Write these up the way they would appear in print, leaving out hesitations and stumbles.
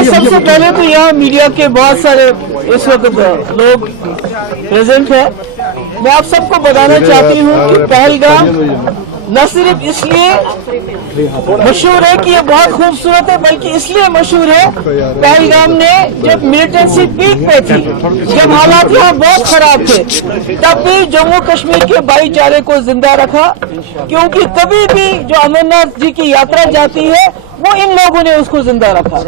मैं सबसे पहले तो यहाँ मीडिया के बहुत सारे इस वक्त लोग प्रेजेंट हैं। मैं आप सबको बताना चाहती हूँ कि पहलगाम न सिर्फ इसलिए मशहूर है कि ये बहुत खूबसूरत है, बल्कि इसलिए मशहूर है पहलगाम ने जब मिलिटेंसी पीक पे थी, जब हालात यहाँ बहुत खराब थे, तब भी जम्मू कश्मीर के भाईचारे को जिंदा रखा। क्योंकि कभी भी जो अमरनाथ जी की यात्रा जाती है वो इन लोगों ने उसको जिंदा रखा।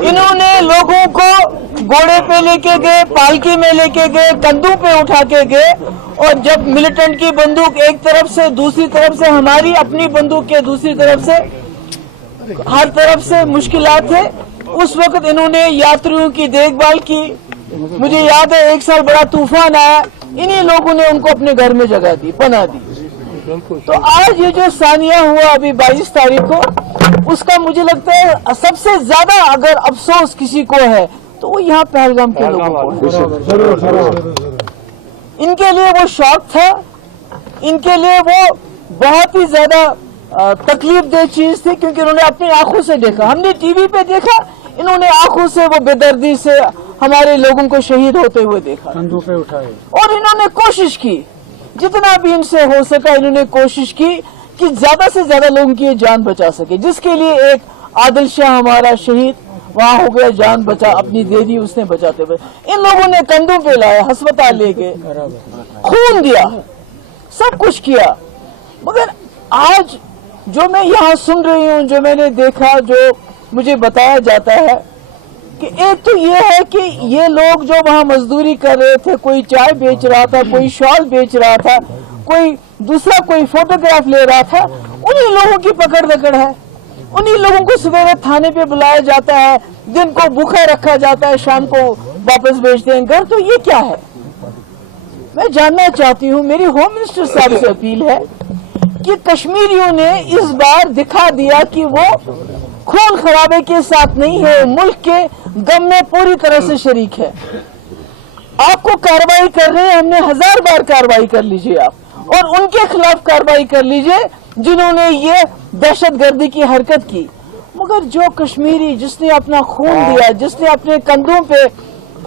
इन्होंने लोगों को घोड़े पे लेके गए, पालकी में लेके गए, कंधों पे उठा के गए, और जब मिलिटेंट की बंदूक एक तरफ से, दूसरी तरफ से हमारी अपनी बंदूक के दूसरी तरफ से, हर तरफ से मुश्किलात है, उस वक्त इन्होंने यात्रियों की देखभाल की। मुझे याद है एक साल बड़ा तूफान आया, इन्हीं लोगों ने उनको अपने घर में जगह दी, पनाह दी। तो आज ये जो सानिया हुआ अभी 22 तारीख को, उसका मुझे लगता है सबसे ज्यादा अगर अफसोस किसी को है तो वो यहाँ पहलगाम के लोगों को है। इनके लिए वो शौक था, इनके लिए वो बहुत ही ज्यादा तकलीफ दे चीज थी, क्योंकि उन्होंने अपनी आंखों से देखा, हमने टीवी पे देखा, इन्होंने आंखों से वो बेदर्दी से हमारे लोगों को शहीद होते हुए देखा, कंधों पे उठाए, और इन्होंने कोशिश की, जितना भी इनसे हो सका इन्होंने कोशिश की कि ज्यादा से ज्यादा लोगों की जान बचा सके, जिसके लिए एक आदिल शाह हमारा शहीद वहां हो गया, जान बचा, अपनी दे दी उसने बचाते हुए। इन लोगों ने कंधों पे लाया, अस्पताल ले गए, खून दिया, सब कुछ किया। मगर आज जो मैं यहाँ सुन रही हूँ, जो मैंने देखा, जो मुझे बताया जाता है कि एक तो ये है कि ये लोग जो वहाँ मजदूरी कर रहे थे, कोई चाय बेच रहा था, कोई शॉल बेच रहा था, कोई दूसरा कोई फोटोग्राफ ले रहा था, उन्हीं लोगों की पकड़ दकड़ है। उन्हीं लोगों को सवेरे थाने पे बुलाया जाता है, दिन को भूखा रखा जाता है, शाम को वापस भेजते हैं घर। तो ये क्या है? मैं जानना चाहती हूँ, मेरी होम मिनिस्टर साहब से अपील है कि कश्मीरियों ने इस बार दिखा दिया कि वो खून खराबे के साथ नहीं है, मुल्क के गम में पूरी तरह से शरीक है। आपको कार्रवाई कर रहे हैं, हमने 1000 बार कार्रवाई कर लीजिए आप, और उनके खिलाफ कार्रवाई कर लीजिए जिन्होंने ये दहशतगर्दी की हरकत की। मगर जो कश्मीरी जिसने अपना खून दिया, जिसने अपने कंधों पे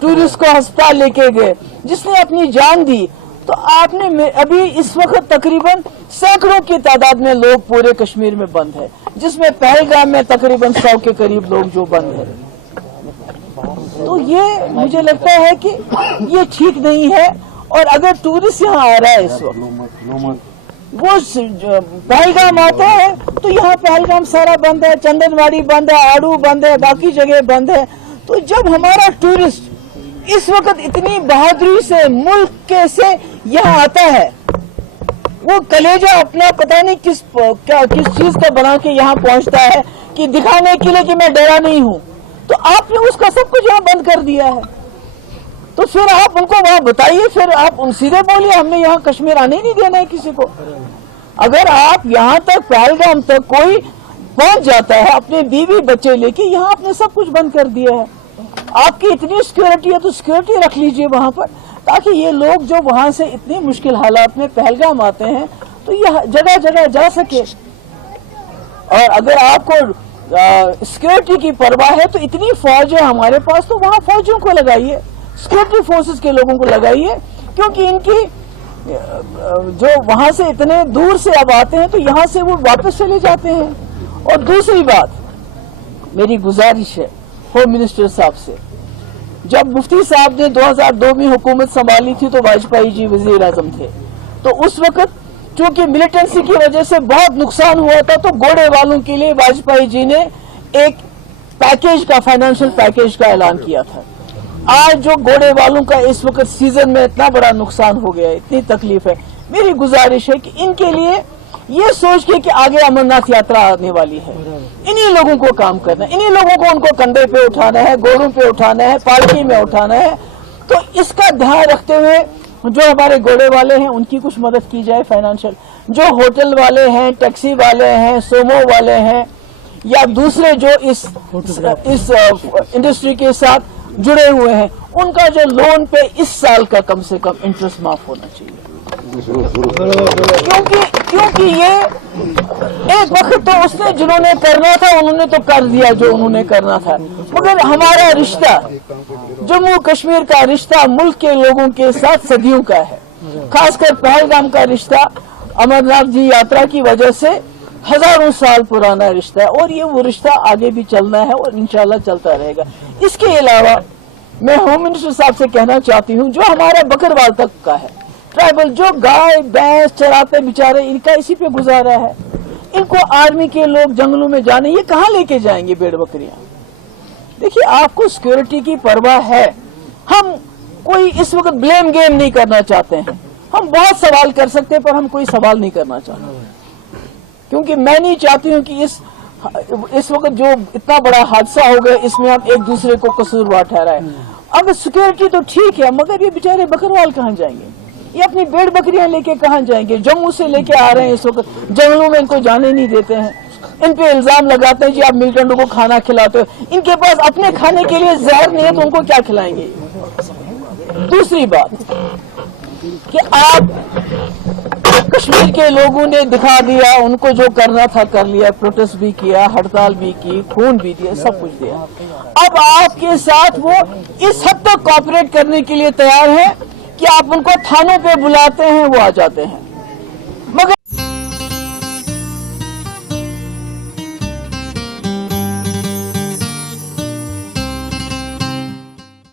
टूरिस्ट को अस्पताल लेके गए, जिसने अपनी जान दी, तो आपने अभी इस वक्त तकरीबन सैकड़ों की तादाद में लोग पूरे कश्मीर में बंद है, जिसमें पहलगाम में तकरीबन 100 के करीब लोग जो बंद है। तो ये मुझे लगता है कि ये ठीक नहीं है। और अगर टूरिस्ट यहाँ आ रहा है इस वक्त, वो पहलगाम आता है तो यहाँ पहलगाम सारा बंद है, चंदनवाड़ी बंद है, आड़ू बंद है, बाकी जगह बंद है। तो जब हमारा टूरिस्ट इस वक्त इतनी बहादुरी से मुल्क के से यहाँ आता है, वो कलेजा अपना पता नहीं किस चीज का बना के यहाँ पहुंचता है कि दिखाने के लिए कि मैं डरा नहीं हूँ, तो आपने उसका सब कुछ यहाँ बंद कर दिया है। तो फिर आप उनको वहां बताइए, फिर आप सीधे बोलिए हमने यहाँ कश्मीर आने ही नहीं देना है किसी को। अगर आप यहाँ तक पहलगाम तक कोई पहुंच जाता है अपने बीवी बच्चे लेके, यहाँ आपने सब कुछ बंद कर दिया है। आपकी इतनी सिक्योरिटी है तो सिक्योरिटी रख लीजिए वहां पर, ताकि ये लोग जो वहां से इतनी मुश्किल हालात में पहलगाम आते हैं तो ये जगह जगह जा सके। और अगर आपको सिक्योरिटी की परवाह है तो इतनी फौज है हमारे पास, तो वहां फौजियों को लगाइए, सिक्योरिटी फोर्सेस के लोगों को लगाइए, क्योंकि इनकी जो वहां से इतने दूर से अब आते हैं तो यहां से वो वापस चले जाते हैं। और दूसरी बात, मेरी गुजारिश है होम मिनिस्टर साहब से, जब मुफ्ती साहब ने 2002 में हुकूमत संभाली थी तो वाजपेयी जी वजीर आजम थे, तो उस वक्त चूंकि मिलिटेंसी की वजह से बहुत नुकसान हुआ था, तो घोड़े वालों के लिए वाजपेयी जी ने एक पैकेज का, फाइनेंशियल पैकेज का ऐलान किया था। आज जो घोड़े वालों का इस वक्त सीजन में इतना बड़ा नुकसान हो गया है, इतनी तकलीफ है, मेरी गुजारिश है कि इनके लिए ये सोच के कि आगे अमरनाथ यात्रा आने वाली है, इन्हीं लोगों को काम करना है, इन्हीं लोगों को उनको कंधे पे उठाना है, घोड़ों पे उठाना है, पालकी में उठाना है। तो इसका ध्यान रखते हुए जो हमारे घोड़े वाले हैं उनकी कुछ मदद की जाए फाइनेंशियल, जो होटल वाले हैं, टैक्सी वाले हैं, सोमो वाले हैं, या दूसरे जो इस इंडस्ट्री के साथ जुड़े हुए हैं, उनका जो लोन पे इस साल का कम से कम इंटरेस्ट माफ होना चाहिए। क्योंकि ये एक वक्त तो उसने जिन्होंने करना था उन्होंने तो कर दिया जो उन्होंने करना था, मगर हमारा रिश्ता, जम्मू कश्मीर का रिश्ता मुल्क के लोगों के साथ सदियों का है। खासकर पहलगाम का रिश्ता अमरनाथ जी यात्रा की वजह से हजारों साल पुराना रिश्ता है, और ये वो रिश्ता आगे भी चलना है और इंशाल्लाह चलता रहेगा। इसके अलावा मैं होम मिनिस्टर साहब से कहना चाहती हूँ, जो हमारा बकरवाल तक का है, ट्राइबल जो गाय भैंस चराते बेचारे, इनका इसी पे गुजारा है। इनको आर्मी के लोग जंगलों में जाने, ये कहाँ लेके जाएंगे भेड़ बकरियां? देखिए, आपको सिक्योरिटी की परवाह है। हम कोई इस वक्त ब्लेम गेम नहीं करना चाहते हैं। हम बहुत सवाल कर सकते हैं, पर हम कोई सवाल नहीं करना चाहते, क्योंकि मैं नहीं चाहती हूँ कि इस वक्त जो इतना बड़ा हादसा हो गया इसमें हम एक दूसरे को कसूरवार ठहराए। अगर सिक्योरिटी तो ठीक है, मगर ये बेचारे बकरवाल कहाँ जाएंगे? ये अपनी भेड़ बकरियां लेके कहाँ जाएंगे? जम्मू से लेके आ रहे हैं, इस वक्त जंगलों में इनको जाने नहीं देते हैं। इन पे इल्जाम लगाते हैं जी आप मिलिटेंटों को खाना खिलाते हो। इनके पास अपने खाने के लिए जहर नहीं है तो उनको क्या खिलाएंगे? दूसरी बात कि आप कश्मीर के लोगों ने दिखा दिया, उनको जो करना था कर लिया, प्रोटेस्ट भी किया, हड़ताल भी की, खून भी दिया, सब कुछ दिया। अब आपके साथ वो इस हद तक कोऑपरेट करने के लिए तैयार है कि आप उनको थानों पे बुलाते हैं, वो आ जाते हैं।